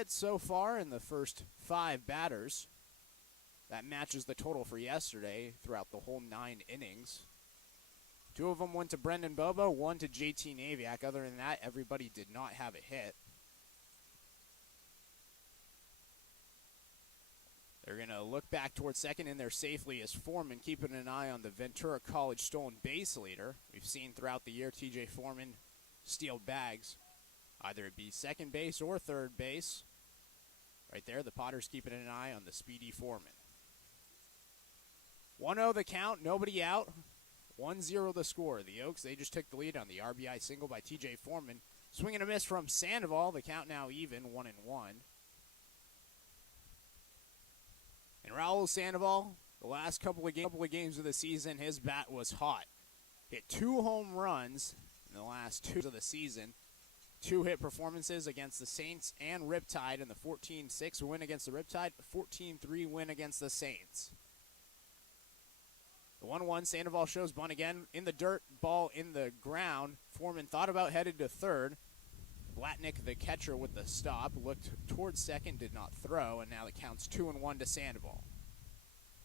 hits so far in the first 5 batters. That matches the total for yesterday throughout the whole 9 innings. 2 of them went to Brendan Bobo, 1 to JT Naviak. Other than that, everybody did not have a hit. They're going to look back towards second in there safely as Foreman keeping an eye on the Ventura College stolen base leader. We've seen throughout the year TJ Foreman steal bags, either it be second base or third base. Right there, the Potters keeping an eye on the speedy Foreman. 1-0 the count, nobody out. 1-0 the score. The Oaks, they just took the lead on the RBI single by TJ Foreman. Swing and a miss from Sandoval. The count now even, 1-1. And Raul Sandoval, the last couple of games of the season, his bat was hot. Hit 2 home runs in the last 2 of the season. 2 hit performances against the Saints and Riptide in the 14-6 win against the Riptide, 14-3 win against the Saints. The 1-1, Sandoval shows bunt again in the dirt, ball in the ground. Foreman thought about headed to third. Blatnick, the catcher with the stop, looked towards second, did not throw, and now it counts 2-1 to Sandoval.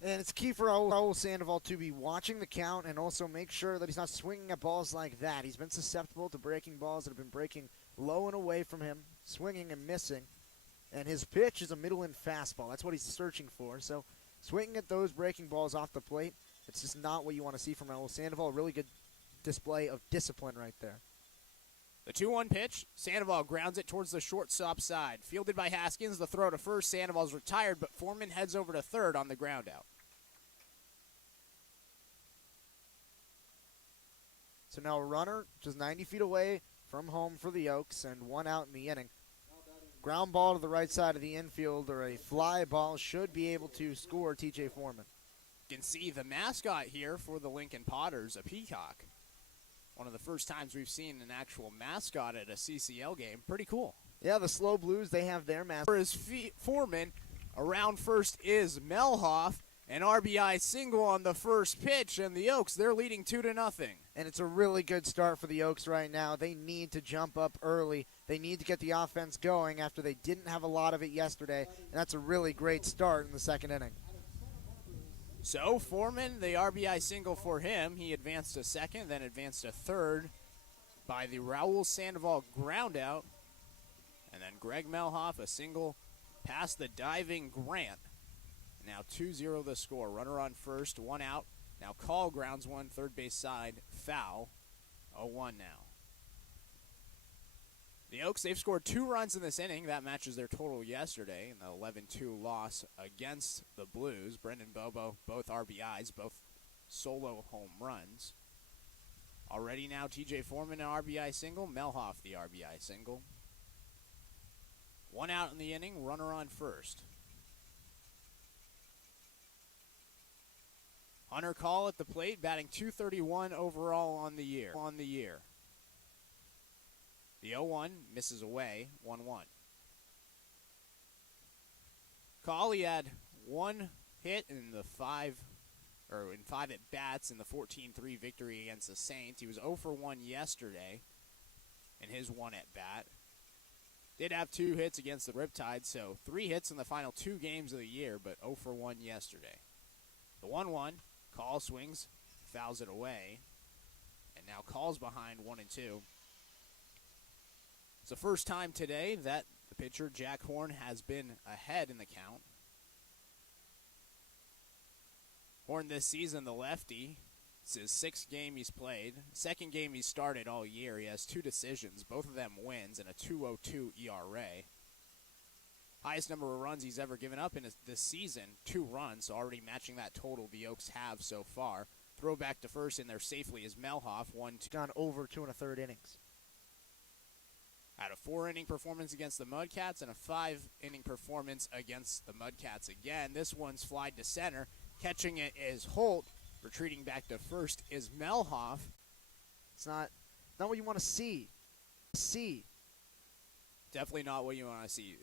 And it's key for Raul Sandoval to be watching the count and also make sure that he's not swinging at balls like that. He's been susceptible to breaking balls that have been breaking low and away from him, swinging and missing. And his pitch is a middle-in fastball. That's what he's searching for. So swinging at those breaking balls off the plate, it's just not what you want to see from Raul Sandoval. A really good display of discipline right there. The 2-1 pitch, Sandoval grounds it towards the shortstop side. Fielded by Haskins, the throw to first. Sandoval's retired, but Foreman heads over to third on the ground out. So now a runner just 90 feet away from home for the Oaks and 1 out in the inning. Ground ball to the right side of the infield or a fly ball should be able to score TJ Foreman. You can see the mascot here for the Lincoln Potters, a peacock. One of the first times we've seen an actual mascot at a CCL game. Pretty cool. Yeah, the Slow Blues, they have their mascot. For his Foreman, around first is Melhoff. An RBI single on the first pitch, and the Oaks, they're leading 2-0. And it's a really good start for the Oaks right now. They need to jump up early. They need to get the offense going after they didn't have a lot of it yesterday, and that's a really great start in the second inning. So Foreman, the RBI single for him. He advanced to second, then advanced to third by the Raul Sandoval groundout. And then Greg Melhoff, a single past the diving Grant. Now 2-0 the score. Runner on first, 1 out. Now Call grounds one, third base side, foul. 0-1 now. The Oaks, they've scored 2 runs in this inning. That matches their total yesterday in the 11-2 loss against the Blues. Brendan Bobo, both RBIs, both solo home runs. Already now TJ Foreman, an RBI single. Melhoff, the RBI single. 1 out in the inning, runner on first. Hunter Call at the plate, batting .231 overall on the year. The 0-1 misses away, 1-1. Call, he had 1 hit in the 5 at bats in the 14-3 victory against the Saints. He was 0 for 1 yesterday in his 1 at bat. Did have 2 hits against the Riptide, so 3 hits in the final 2 games of the year, but 0 for 1 yesterday. The 1-1, Call swings, fouls it away, and now Call's behind 1-2. It's the first time today that the pitcher, Jack Horn, has been ahead in the count. Horn this season, the lefty, it's his 6th game he's played. 2nd game he started all year. He has 2 decisions, both of them wins, and a 2.02 ERA. Highest number of runs he's ever given up in this season, 2 runs, so already matching that total the Oaks have so far. Throw back to first in there safely is Melhoff, 1-2. Gone over 2 1/3 innings. Had a 4-inning performance against the Mudcats and a 5-inning performance against the Mudcats again. This one's flied to center. Catching it is Holt. Retreating back to first is Melhoff. It's not what you want to see. Definitely not what you want to see.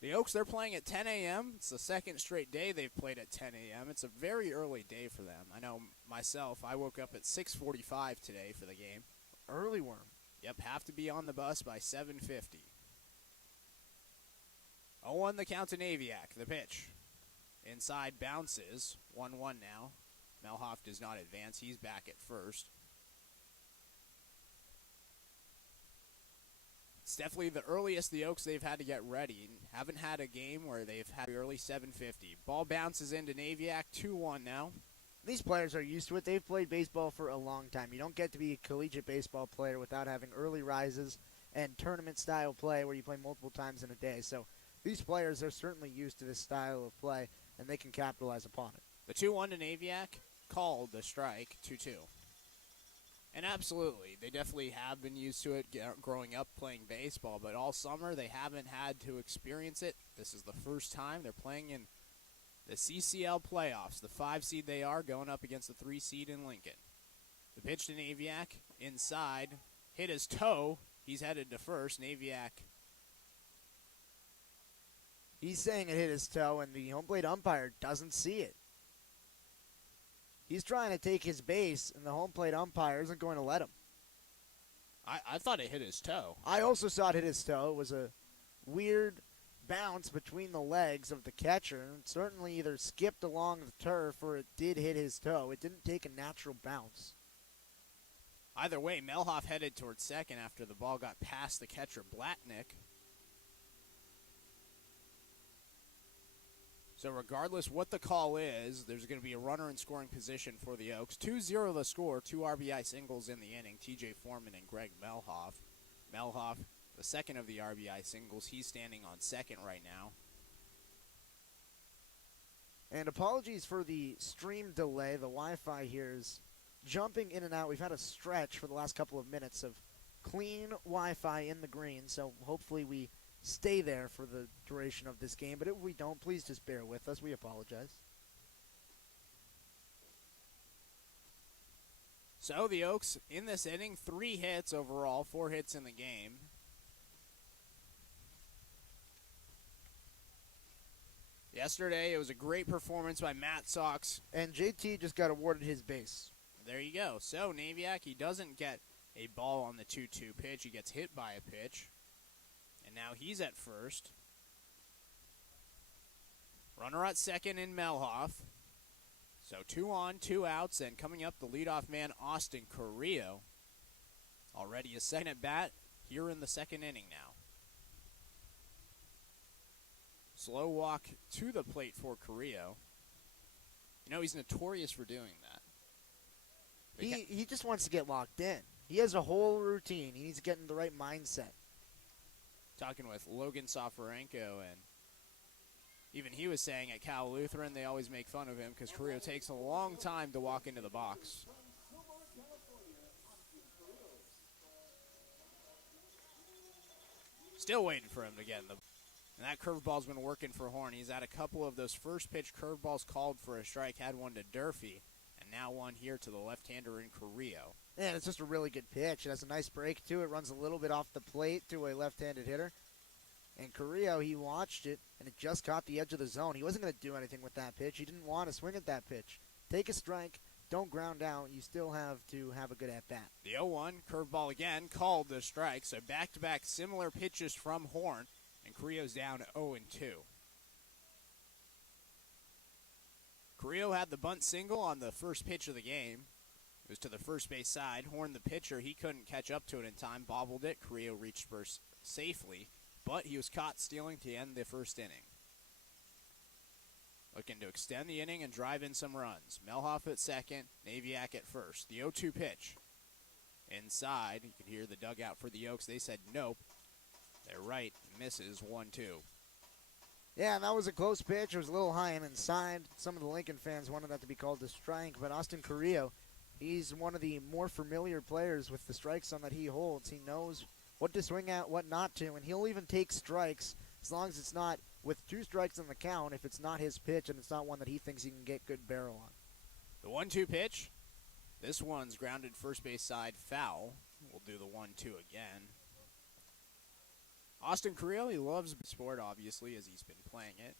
The Oaks, they're playing at 10 a.m. It's the 2nd straight day they've played at 10 a.m. It's a very early day for them. I know myself, I woke up at 6:45 today for the game. Early worm. Yep, have to be on the bus by 7:50. 0-1 the count to Naviak. The pitch. Inside bounces. 1-1 now. Melhoff does not advance. He's back at first. It's definitely the earliest the Oaks they've had to get ready. Haven't had a game where they've had early 7:50. Ball bounces into Naviak. 2-1 now. These players are used to it. They've played baseball for a long time. You don't get to be a collegiate baseball player without having early rises and tournament-style play where you play multiple times in a day. So these players are certainly used to this style of play, and they can capitalize upon it. The 2-1 to Naviak called the strike. 2-2. And absolutely, they definitely have been used to it growing up playing baseball, but all summer they haven't had to experience it. This is the first time they're playing in the CCL playoffs. The 5 seed they are going up against the 3 seed in Lincoln. The pitch to Naviak, inside, hit his toe. He's headed to first. Naviak. He's saying it hit his toe, and the home plate umpire doesn't see it. He's trying to take his base, and the home plate umpire isn't going to let him. I thought it hit his toe. I also saw it hit his toe. It was a weird bounce between the legs of the catcher, and it certainly either skipped along the turf or it did hit his toe. It didn't take a natural bounce. Either way, Melhoff headed towards second after the ball got past the catcher, Blatnick. So regardless what the call is, there's going to be a runner in scoring position for the Oaks. 2-0 the score, 2 RBI singles in the inning, TJ Foreman and Greg Melhoff. Melhoff, the second of the RBI singles, he's standing on second right now. And apologies for the stream delay. The Wi-Fi here is jumping in and out. We've had a stretch for the last couple of minutes of clean Wi-Fi in the green, so hopefully we stay there for the duration of this game. But if we don't, please just bear with us. We apologize. So the Oaks in this inning, 3 hits overall, 4 hits in the game. Yesterday, it was a great performance by Matt Sox. And JT just got awarded his base. There you go. So Naviak, he doesn't get a ball on the 2-2 pitch. He gets hit by a pitch. And now he's at first. Runner at second in Melhoff. So 2 on, 2 outs, and coming up the leadoff man, Austin Carrillo. Already a second at bat here in the second inning now. Slow walk to the plate for Carrillo. You know, he's notorious for doing that. He just wants to get locked in. He has a whole routine. He needs to get in the right mindset. Talking with Logan Safarenko, and even he was saying at Cal Lutheran they always make fun of him because Carrillo takes a long time to walk into the box. Still waiting for him to get in the. And that curveball's been working for Horn. He's had a couple of those first pitch curveballs called for a strike. Had one to Durfee, and now one here to the left-hander in Carrillo. And it's just a really good pitch. It has a nice break to it. Runs a little bit off the plate to a left-handed hitter. And Carrillo, he watched it, and it just caught the edge of the zone. He wasn't going to do anything with that pitch. He didn't want to swing at that pitch. Take a strike. Don't ground out. You still have to have a good at-bat. The 0-1 curveball again called the strike. So back-to-back similar pitches from Horn, and Carrillo's down 0-2. Carrillo had the bunt single on the first pitch of the game. It was to the first base side. Horn, the pitcher, he couldn't catch up to it in time. Bobbled it. Carrillo reached first safely, but he was caught stealing to end the first inning. Looking to extend the inning and drive in some runs. Melhoff at second, Naviak at first. The 0-2 pitch. Inside, you can hear the dugout for the Oaks. They said nope. They're right. Misses 1-2. Yeah, and that was a close pitch. It was a little high and inside. Some of the Lincoln fans wanted that to be called a strike, but Austin Carrillo, he's one of the more familiar players with the strike zone that he holds. He knows what to swing at, what not to, and he'll even take strikes as long as it's not with 2 strikes on the count if it's not his pitch and it's not one that he thinks he can get good barrel on. The 1-2 pitch. This one's grounded first base side foul. We'll do the 1-2 again. Austin Carrillo, he loves sport, obviously, as he's been playing it.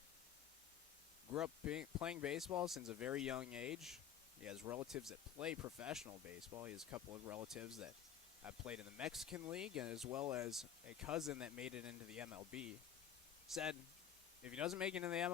Grew up playing baseball since a very young age. He has relatives that play professional baseball. He has a couple of relatives that have played in the Mexican League, as well as a cousin that made it into the MLB. Said If he doesn't make it in the MLB